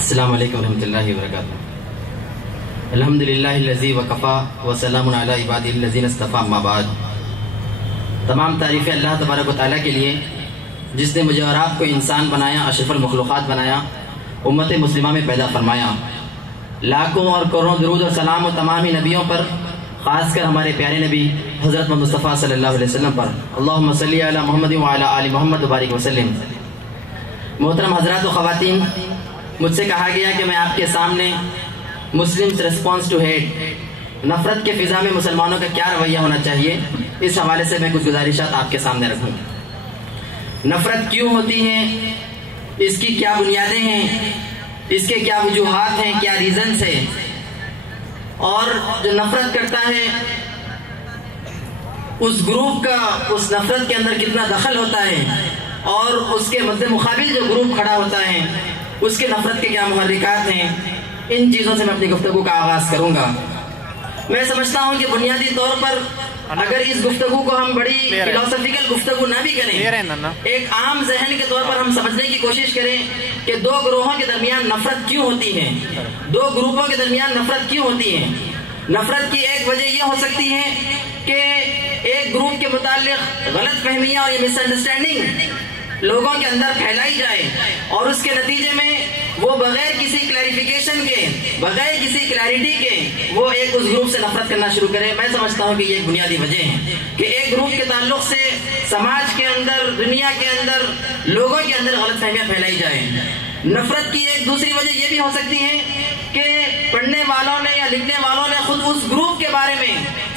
السلام علیکم ورحمۃ اللہ وبرکاتہ۔ الحمدللہ الذی وکفا وسلام علی عبادہ الذین اصطفیٰ، اما بعد۔ تمام تعریفیں اللہ تبارک و تعالیٰ کے لیے جس نے مجھے اور آپ کو انسان بنایا، اشرف المخلوقات بنایا، امت مسلمہ میں پیدا فرمایا۔ لاکھوں اور کروڑوں درود و سلام و تمامی نبیوں پر، خاص کر ہمارے پیارے نبی حضرت مصطفیٰ صلی اللہ علیہ وسلم پر، اللہم صلی علی محمد وعلی آل محمد وبارک وسلم۔ محترم حضرات و خواتین، مجھ سے کہا گیا کہ میں آپ کے سامنے مسلمز ریسپانس ٹو ہیٹ، نفرت کے فضا میں مسلمانوں کا کیا رویہ ہونا چاہیے، اس حوالے سے میں کچھ گزارشات آپ کے سامنے رکھوں۔ نفرت کیوں ہوتی ہے، اس کی کیا بنیادیں ہیں، اس کے کیا وجوہات ہیں، کیا ریزنز ہیں، اور جو نفرت کرتا ہے اس گروپ کا اس نفرت کے اندر کتنا دخل ہوتا ہے، اور اس کے مد مقابل جو گروپ کھڑا ہوتا ہے اس کے نفرت کے کیا محرکات ہیں، ان چیزوں سے میں اپنی گفتگو کا آغاز کروں گا۔ میں سمجھتا ہوں کہ بنیادی طور پر اگر اس گفتگو کو ہم بڑی فلسفیکل گفتگو نہ بھی کریں، ایک عام ذہن کے طور پر ہم سمجھنے کی کوشش کریں کہ دو گروہوں کے درمیان نفرت کیوں ہوتی ہے، دو گروپوں کے درمیان نفرت کیوں ہوتی ہے۔ نفرت کی ایک وجہ یہ ہو سکتی ہے کہ ایک گروپ کے متعلق غلط فہمیاں اور یہ مس انڈرسٹینڈنگ لوگوں کے اندر پھیلائی جائے، اور اس کے نتیجے میں وہ بغیر کسی کلیریفیکیشن کے، بغیر کسی کلیئرٹی کے وہ ایک اس گروپ سے نفرت کرنا شروع کرے۔ میں سمجھتا ہوں کہ یہ ایک بنیادی وجہ ہے کہ ایک گروپ کے تعلق سے سماج کے اندر، دنیا کے اندر، لوگوں کے اندر غلط فہمیاں پھیلائی جائیں۔ نفرت کی ایک دوسری وجہ یہ بھی ہو سکتی ہے کہ پڑھنے والوں نے یا لکھنے والوں نے خود اس گروپ کے بارے میں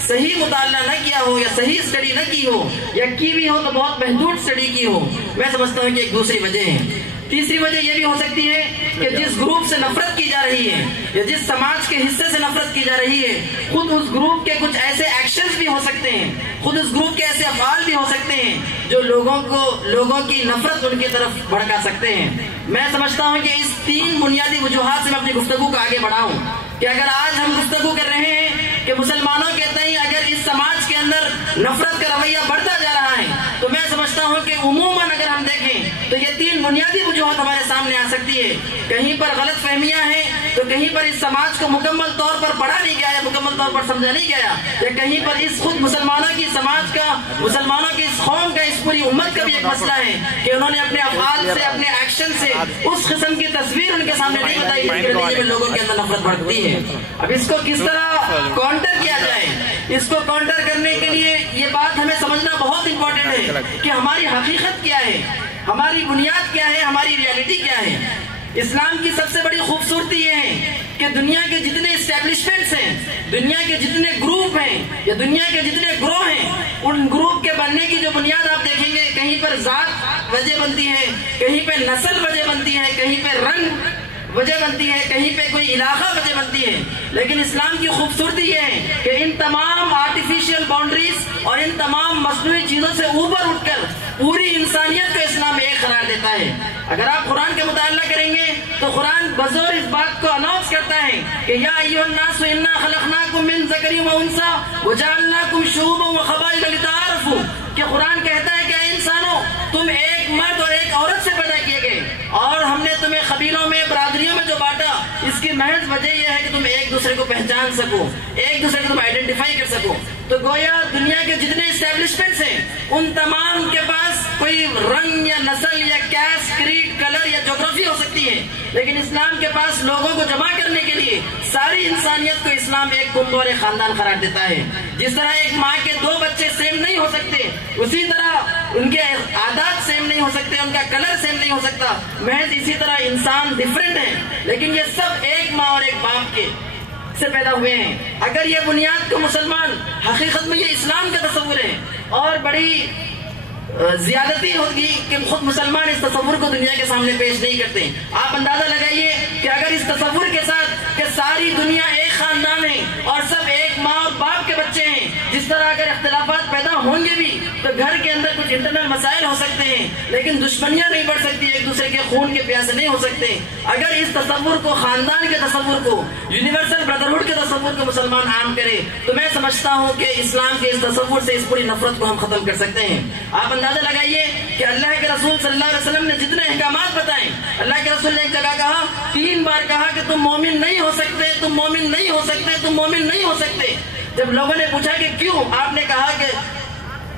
صحیح مطالعہ نہ کیا ہو، یا صحیح اسٹڈی نہ کی ہو، یا کی بھی ہو تو بہت محدود اسٹڈی کی ہو۔ میں سمجھتا ہوں کہ ایک دوسری وجہ ہے۔ تیسری وجہ یہ بھی ہو سکتی ہے کہ جس گروپ سے نفرت کی جا رہی ہے، یا جس سماج کے حصے سے نفرت کی جا رہی ہے، خود اس گروپ کے کچھ ایسے ایکشنز بھی ہو سکتے ہیں، خود اس گروپ کے ایسے افعال بھی ہو سکتے ہیں جو لوگوں کی نفرت ان کی طرف بھڑکا سکتے ہیں۔ میں سمجھتا ہوں کہ اس تین بنیادی وجوہات سے میں اپنی گفتگو کو آگے بڑھاؤں کہ اگر آج ہم گفتگو کر رہے ہیں کہ مسلمانوں کے تئیں اگر اس سماج کے اندر نفرت کا رویہ بڑھتا جا رہا ہے، تو میں سمجھتا ہوں کہ عموماً اگر ہم دیکھیں تو یہ تین بنیادی وجوہات ہمارے سامنے آ سکتی ہے۔ کہیں پر غلط فہمیاں ہیں تو کہیں پر اس سماج کو مکمل طور پر پڑھا نہیں گیا، مکمل طور پر سمجھا نہیں گیا، یا کہیں پر اس خود مسلمانوں کی سماج کا، مسلمانوں کی اس قوم کا، اس پوری امت کا بھی ایک مسئلہ ہے کہ انہوں نے اپنے افعال سے، اپنے ایکشن سے اس قسم کی تصویر ان کے سامنے نہیں بتائی جس کے نتیجے میں لوگوں کے اندر نفرت بڑھتی ہے۔ اب اس کو کس طرح کاؤنٹر کیا جائے، اس کو کاؤنٹر کرنے کے لیے یہ بات ہمیں سمجھنا بہت امپورٹنٹ ہے کہ ہماری حقیقت کیا ہے، ہماری بنیاد کیا ہے، ہماری ریالٹی کیا ہے۔ اسلام کی سب سے بڑی خوبصورتی یہ ہے کہ دنیا کے جتنے اسٹیبلشمنٹس ہیں، دنیا کے جتنے گروپ ہیں، یا دنیا کے جتنے گروہ ہیں، ان گروپ کے بننے کی جو بنیاد آپ دیکھیں گے، کہیں پر ذات وجہ بنتی ہے، کہیں پہ نسل وجہ بنتی ہے، کہیں پہ رنگ وجہ بنتی ہے، کہیں پہ کوئی علاقہ وجہ بنتی ہے۔ لیکن اسلام کی خوبصورتی یہ ہے کہ ان تمام آرٹیفیشل باؤنڈریز اور ان تمام مصنوعی چیزوں سے اوپر اٹھ کر پوری انسانیت کو اسلام ایک قرار دیتا ہے۔ اگر آپ قرآن کا مطالعہ کریں گے تو قرآن بزور اس بات کو اناؤنس کرتا ہے کہ یا ایھا الناس انا خلقناکم من ذکر و انثی وجعلناکم شعوبا وقبائل لتعارفوا، کہ قرآن کہتا ہے کہ اے انسانوں، تم ایک مرد اور ایک عورت سے پیدا کیے گئے، اور ہم نے تمہیں قبیلوں میں، برادریوں میں جو بانٹا، اس کی محض وجہ یہ ہے کہ تم ایک دوسرے کو پہچان سکو، ایک دوسرے کو تم آئیڈینٹیفائی کر سکو۔ تو گویا دنیا کے جتنے اسٹیبلشمنٹس ہیں ان تمام کے پاس کوئی رنگ یا نسل یا کیسٹ، کریڈ، کلر یا جغرافی ہو سکتی ہے، لیکن اسلام کے پاس لوگوں کو جمع کرنے کے لیے ساری انسانیت کو اسلام ایک کنبہ اور ایک خاندان قرار دیتا ہے۔ جس طرح ایک ماں کے دو بچے سیم نہیں ہو سکتے، اسی طرح ان کے عادات سیم نہیں ہو سکتے، ان کا کلر سیم نہیں ہو سکتا، محض اسی طرح انسان ڈفرینٹ ہے، لیکن یہ سب ایک ماں اور ایک باپ کے سے پیدا ہوئے ہیں۔ اگر یہ بنیاد کو مسلمان، حقیقت میں یہ اسلام کا تصور ہے، اور بڑی زیادتی ہوگی کہ خود مسلمان اس تصور کو دنیا کے سامنے پیش نہیں کرتے۔ آپ اندازہ لگائیے کہ اگر اس تصور کے ساتھ کہ ساری دنیا ایک خاندان ہے اور سب ایک ماں اور باپ کے بچے ہیں، جس طرح اگر اختلافات پیدا پیدا ہوں گے بھی تو گھر کے اندر کچھ انٹرنل مسائل ہو سکتے ہیں، لیکن دشمنیاں نہیں بڑھ سکتی، ایک دوسرے کے خون کے پیاسے نہیں ہو سکتے۔ اگر اس تصور کو، خاندان کے تصور کو، یونیورسل بردرہڈ کے تصور کو مسلمان عام کرے تو میں سمجھتا ہوں کہ اسلام کے اس تصور سے اس پوری نفرت کو ہم ختم کر سکتے ہیں۔ آپ اندازہ لگائیے کہ اللہ کے رسول صلی اللہ علیہ وسلم نے جتنے احکامات بتائے، اللہ کے رسول نے ایک جگہ کہا، 3 بار کہا کہ تم مومن نہیں ہو سکتے، تم مومن نہیں ہو سکتے، تم مومن نہیں ہو سکتے۔ جب لوگوں نے پوچھا کہ کیوں، آپ نے کہا کہ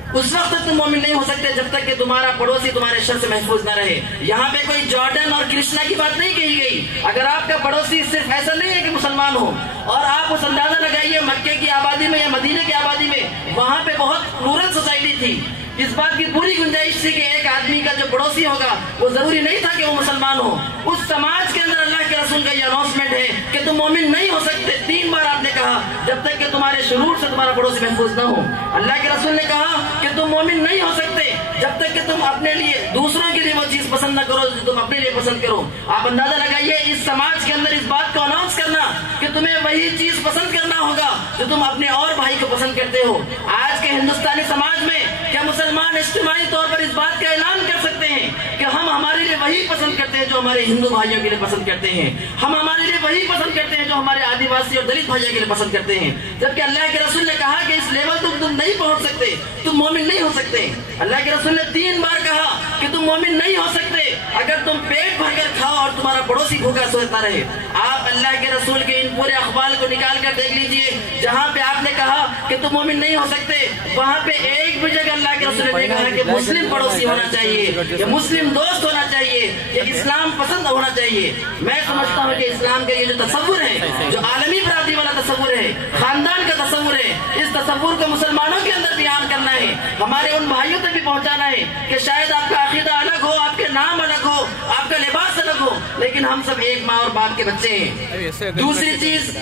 اس وقت تک تم مومن نہیں ہو سکتے جب تک کہ تمہارا پڑوسی تمہارے شر سے محفوظ نہ رہے۔ یہاں پہ کوئی جارڈن اور کرشنا کی بات نہیں کہی گئی۔ اگر آپ کا پڑوسی صرف ایسا نہیں ہے کہ مسلمان ہو، اور آپ اس اندازہ لگائیے مکے کی آبادی میں یا مدینے کی آبادی میں، وہاں پہ بہت پلورل سوسائٹی تھی، اس بات کی پوری گنجائش تھی کہ ایک آدمی کا جو پڑوسی ہوگا وہ ضروری نہیں تھا کہ وہ مسلمان ہو۔ اس سماج کے اندر اللہ کے رسول کا یہ اناؤنسمنٹ ہے کہ تم مومن نہیں ہو سکتے، 3 بار آپ نے کہا، جب تک کہ تمہارے شرور سے تمہارا پڑوسی محفوظ نہ ہو۔ اللہ کے رسول نے کہا کہ تم مومن نہیں ہو سکتے جب تک کہ تم اپنے لیے، دوسروں کے لیے وہ چیز پسند نہ کرو جو تم اپنے لیے پسند کرو۔ آپ اندازہ لگائیے اس سماج کے اندر اس بات کو اناؤنس کرنا کہ تمہیں وہی چیز پسند کرنا ہوگا جو تم اپنے اور بھائی کو پسند کرتے ہو۔ آج کے ہندوستانی سماج میں کیا مسلمان اجتماعی طور پر اس بات کا اعلان کر سکتے ہیں کہ ہم ہمارے لیے وہی پسند کرتے ہیں جو ہمارے ہندو بھائیوں کے لیے پسند کرتے ہیں، ہم ہمارے لیے وہی پسند کرتے ہیں جو ہمارے آدیواسی اور دلت بھائیوں کے لیے پسند کرتے ہیں، جبکہ اللہ کے رسول نے کہا کہ اس لیول تک تم نہیں پہنچ سکتے، تم مومن نہیں ہو سکتے۔ اللہ کے رسول نے 3 بار کہا کہ تم مومن نہیں ہو سکتے اگر تم پیٹ بھر کر کھاؤ اور تمہارا پڑوسی بھوکا سوتا رہے۔ آپ اللہ کے رسول کے ان پورے اقوال کو نکال کر دیکھ لیجئے، جہاں پہ آپ نے کہا کہ تم مومن نہیں ہو سکتے، وہاں پہ ایک بھی جگہ اللہ کے رسول نے کہا کہ مسلم پڑوسی ہونا چاہیے، یا مسلم دوست ہونا چاہیے، یا اسلام پسند ہونا چاہیے۔ میں سمجھتا ہوں کہ اسلام کا یہ جو تصور ہے، جو عالمی برادری والا تصور ہے، خاندان کا تصور ہے، اس تصور کو مسلمانوں کے اندر بیان کرنا ہے، ہمارے ان بھائیوں تک بھی پہنچانا ہے کہ شاید آپ کا عقیدہ الگ ہو، آپ کے نام الگ ہو، آپ کا لباس الگ ہو، لیکن ہم سب ایک ماں اور باپ کے بچے ہیں۔ دوسری چیز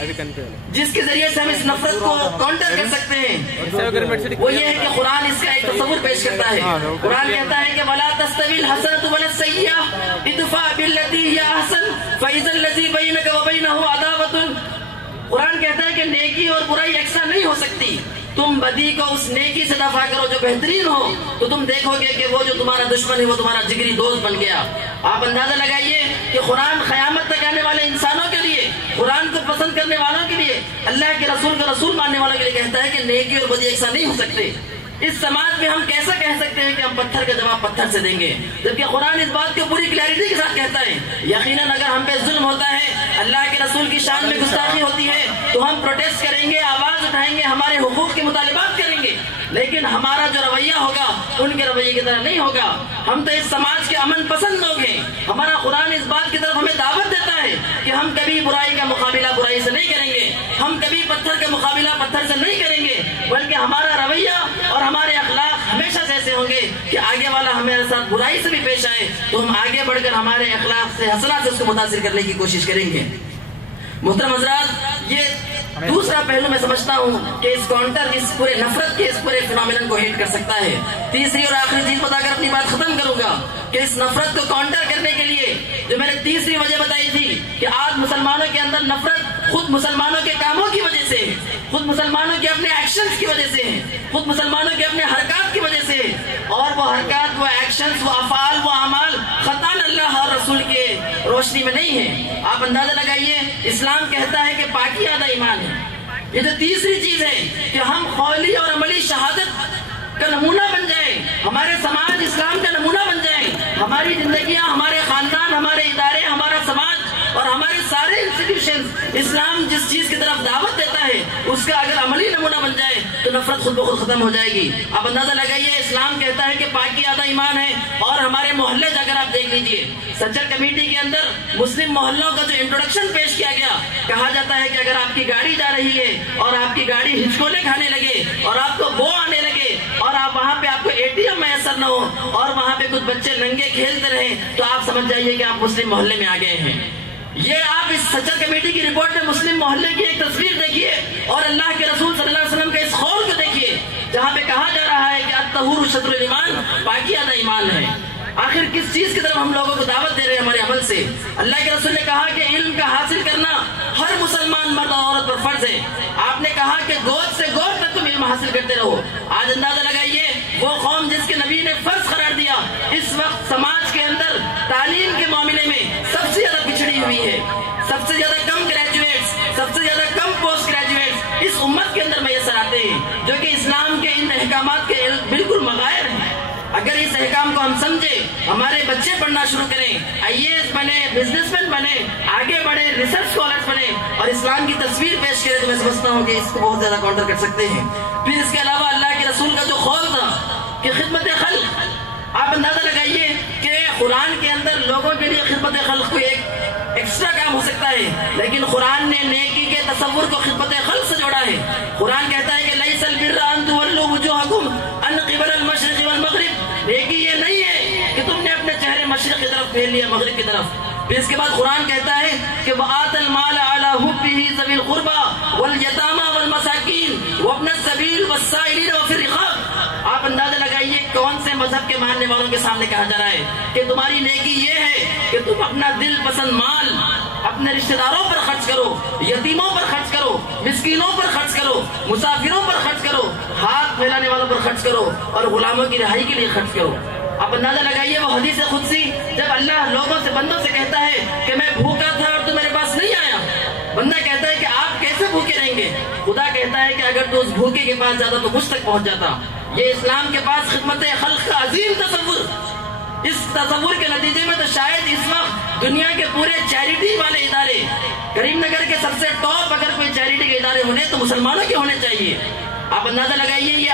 جس کے ذریعے سے ہم اس نفرت کو کاؤنٹر کر سکتے ہیں وہ یہ ہے کہ قرآن اس کا ایک تصور پیش کرتا ہے۔ قرآن کہتا ہے کہ وَلَا تَسْتَوِي الْحَسَنَةُ وَلَا السَّيِّئَةُ اِدْفَعْ بِالَّتِي هِيَ أَحْسَنُ فَإِذَا الَّذِي بَيْنَكَ وَبَيْنَهُ عَدَاوَةٌ۔ قرآن کہتا ہے کہ نیکی اور برائی یکساں نہیں ہو سکتی، تم بدی کو اس نیکی سے دفع کرو جو بہترین ہو تو تم دیکھو گے کہ وہ جو تمہارا دشمن ہے وہ تمہارا جگری دوست بن گیا۔ آپ اندازہ لگائیے کہ قرآن قیامت تک آنے والے انسانوں کے لیے، قرآن کو پسند کرنے والوں کے لیے، اللہ کے رسول کو رسول ماننے والوں کے لیے کہتا ہے کہ نیکی اور بدی یکساں نہیں ہو سکتے۔ اس سماج میں ہم کیسا کہہ سکتے ہیں کہ ہم پتھر کا جواب پتھر سے دیں گے، جبکہ قرآن اس بات کو پوری کلیئرٹی کے ساتھ کہتا ہے یقیناً اگر ہم پہ ظلم ہوتا ہے، اللہ کے رسول کی شان میں گستاخی ہوتی ہے تو ہم پروٹیسٹ کریں گے، آواز اٹھائیں گے، ہمارے حقوق کے مطالبات کریں گے، لیکن ہمارا جو رویہ ہوگا ان کے رویے کی طرح نہیں ہوگا۔ ہم تو اس سماج کے امن پسند لوگ ہیں، ہمارا قرآن اس بات کی طرف ہمیں دعوت دیتا ہے کہ ہم کبھی برائی کا مقابلہ برائی سے نہیں کریں گے، ہم کبھی پتھر کا مقابلہ پتھر سے نہیں کریں گے، بلکہ ہمارا رویہ اور ہمارے اخلاق ہمیشہ سے ایسے ہوں گے کہ آگے والا ہمارے ساتھ برائی سے بھی پیش آئے تو ہم آگے بڑھ کر ہمارے اخلاق سے، حسنات سے اس کو متاثر کرنے کی کوشش کریں گے۔ محترم حضرات، یہ دوسرا پہلو میں سمجھتا ہوں کہ اس کاؤنٹر، اس پورے نفرت کے اس پورے فینومینن کو ہیٹ کر سکتا ہے۔ تیسری اور آخری چیز بتا کر اپنی بات ختم کروں گا کہ اس نفرت کو کاؤنٹر کرنے کے لیے جو میں نے تیسری وجہ بتائی تھی کہ آج مسلمانوں کے اندر نفرت خود مسلمانوں کے کاموں کی وجہ سے، خود مسلمانوں کے اپنے ایکشنز کی وجہ سے، خود مسلمانوں کے اپنے حرکات کی وجہ سے، اور وہ حرکات، وہ ایکشنز، وہ افعال، وہ اعمال خطاً اللہ اور رسول کے روشنی میں نہیں ہے۔ آپ اندازہ لگائیے، اسلام کہتا ہے کہ پاکی آدھا ایمان ہے۔ یہ جو تیسری چیز ہے کہ ہم قولی اور عملی شہادت کا نمونہ بن جائیں، ہمارے سماج اسلام کا نمونہ بن جائیں، ہماری زندگیاں، ہمارے خاندان، ہمارے ادارے، ہمارا سماج اور ہمارے سارے انسٹیٹیوشنز اسلام جس چیز کی طرف دعوت دیتا ہے اس کا اگر عملی نمونہ بن جائے تو نفرت خود بخود ختم ہو جائے گی۔ آپ اندازہ لگائیے، اسلام کہتا ہے کہ پاکی آدھا ایمان ہے، اور ہمارے محلے جا کر آپ دیکھ لیجئے، سچر کمیٹی کے اندر مسلم محلوں کا جو انٹروڈکشن پیش کیا گیا، کہا جاتا ہے کہ اگر آپ کی گاڑی جا رہی ہے اور آپ کی گاڑی ہچکولے کھانے لگے اور آپ کو بو آنے لگے اور آپ وہاں پہ آپ کو ATM میسر نہ ہو اور وہاں پہ کچھ بچے ننگے کھیلتے رہیں تو آپ سمجھ جائیے کہ آپ مسلم محلے میں آ گئے ہیں۔ یہ آپ اس سچر کمیٹی کی رپورٹ میں مسلم محلے کی ایک تصویر دیکھیے اور اللہ کے رسول صلی اللہ علیہ وسلم کے اس قول کو دیکھیے جہاں پہ کہا جا رہا ہے کہ الطہور شطر الایمان، پاکی آدھا ایمان ہے۔ آخر کس چیز کی طرف ہم لوگوں کو دعوت دے رہے ہیں ہمارے عمل سے؟ اللہ کے رسول نے کہا کہ علم کا حاصل کرنا ہر مسلمان مرد اور عورت پر فرض ہے۔ آپ نے کہا کہ گود سے گود تک تم علم حاصل کرتے رہو. آج اندازہ لگائیے وہ قوم جس کے نبی نے فرض قرار دیا اس وقت سماج کے اندر تعلیم کے معاملے میں سب سے زیادہ پچھڑی ہوئی ہے. سب سے زیادہ کم گریجویٹس، سب سے زیادہ کم پوسٹ گریجویٹس اس امت کے اندر میسر آتے ہیں، جو کہ اسلام کے ان احکامات کے بالکل مغائر ہیں. اگر اس احکام کو ہم سمجھے، ہمارے بچے پڑھنا شروع کریں، IAS بنے، بزنس مین بنے، آگے بڑھے، ریسرچ اسکالرس بنے اور اسلام کی تصویر پیش کرے، تو میں سمجھتا ہوں کہ اس کو بہت زیادہ کاؤنٹر کر سکتے ہیں. پھر اس کے علاوہ اللہ کے رسول کا جو قول تھا کہ خدمت خلق، آپ اندازہ لگائیے کہ قرآن کے اندر لوگوں کے لیے خدمت خلق کو ایک ایکسٹرا کام ہو سکتا ہے، لیکن قرآن نے نیکی کے تصور کو خدمت خلق سے جوڑا ہے. قرآن کہتا ہے کہ لیس البر ان تولوا وجوہکم عن قبل المشرق والمغرب، نیکی یہ نہیں ہے کہ تم نے اپنے چہرے مشرق کی طرف پھیر لیا مغرب کی طرف. پھر اس کے بعد قرآن کہتا ہے کہ وآت المال علی حبہ ذوی القربى والیتامى والمساکین وابن السبیل والسائلین وفی الرقاب. آپ اندازہ لگائیے کون سے مذہب کے ماننے والوں کے سامنے کہا جا رہا ہے کہ تمہاری نیکی یہ ہے کہ تم اپنا دل پسند مال اپنے رشتہ داروں پر خرچ کرو، یتیموں پر خرچ کرو، مسکینوں پر خرچ کرو، مسافروں پر خرچ کرو، ہاتھ پھیلانے والوں پر خرچ کرو اور غلاموں کی رہائی کے لیے خرچ کرو. آپ اندازہ لگائیے وہ حدیث قدسی جب اللہ لوگوں سے بندوں سے کہتا ہے کہ میں بھوکا تھا اور تو میرے پاس نہیں آیا، بندہ کہتا ہے کہ آپ کیسے بھوکے رہیں گے؟ خدا کہتا ہے کہ اگر تو اس بھوکے کے پاس جاتا تو مجھ تک پہنچ جاتا. یہ اسلام کے پاس خدمت خلق کا عظیم تصور، اس تصور کے نتیجے میں تو شاید اس وقت دنیا کے پورے چیریٹی والے ادارے، کریم نگر کے سب سے ٹاپ اگر کوئی چیریٹی کے ادارے ہونے تو مسلمانوں کے ہونے چاہیے. آپ اندازہ لگائیے یہ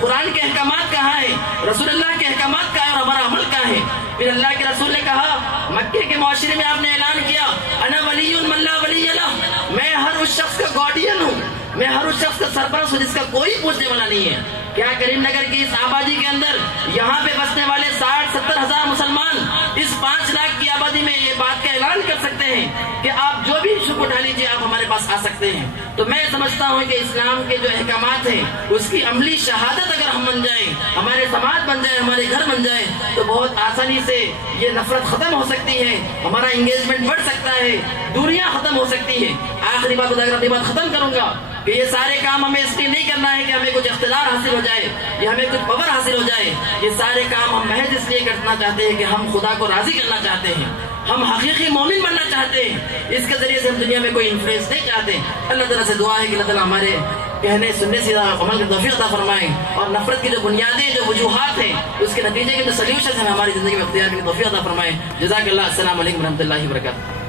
قرآن کے احکامات کہاں ہیں، رسول اللہ کے احکامات کہاں ہیں اور ہمارا عمل کہاں ہے. پھر اللہ کے رسول نے کہا، مکے کے معاشرے میں آپ نے اعلان کیا انا ولی من لا ولی لہ، میں ہر اس شخص کا گارڈین ہوں، میں ہر اس شخص کا سرپرست ہوں جس کا کوئی پوچھنے والا نہیں ہے. کیا کریم نگر کی اس آبادی کے اندر یہاں پہ بسنے والے 60-70 ہزار مسلمان اس 5 لاکھ کی آبادی میں یہ بات کا اعلان کر سکتے ہیں کہ آپ جو بھی شک اٹھا لیجیے آپ ہمارے پاس آ سکتے ہیں؟ تو میں سمجھتا ہوں کہ اسلام کے جو احکامات ہیں اس کی عملی شہادت اگر ہم بن جائیں، ہمارے سماج بن جائے، ہمارے گھر بن جائے، تو بہت آسانی سے یہ نفرت ختم ہو سکتی ہے، ہمارا انگیجمنٹ بڑھ سکتا ہے، دوریاں ختم ہو سکتی ہے. آخری بات اپنی بات ختم کروں گا کہ یہ سارے کام ہمیں اس لیے نہیں کرنا ہے کہ ہمیں کچھ اقتدار حاصل ہو جائے یا ہمیں کچھ پاور حاصل ہو جائے. یہ سارے کام ہم محض اس لیے کرنا چاہتے ہیں کہ ہم خدا کو راضی کرنا چاہتے ہیں، ہم حقیقی مومن بننا چاہتے ہیں. اس کے ذریعے سے ہم دنیا میں کوئی انفلوئنس نہیں چاہتے. اللہ تعالیٰ سے دعا ہے کہ اللہ تعالیٰ ہمارے کہنے سننے سے عمل کی توفیق عطا فرمائیں اور نفرت کی جو بنیادیں جو وجوہات ہیں اس کے نتیجے کے جو سلیوشن ہیں ہماری زندگی میں اختیار کی توفیق عطا فرمائیں. جزاک اللہ. السلام علیکم ورحمۃ اللہ وبرکاتہ.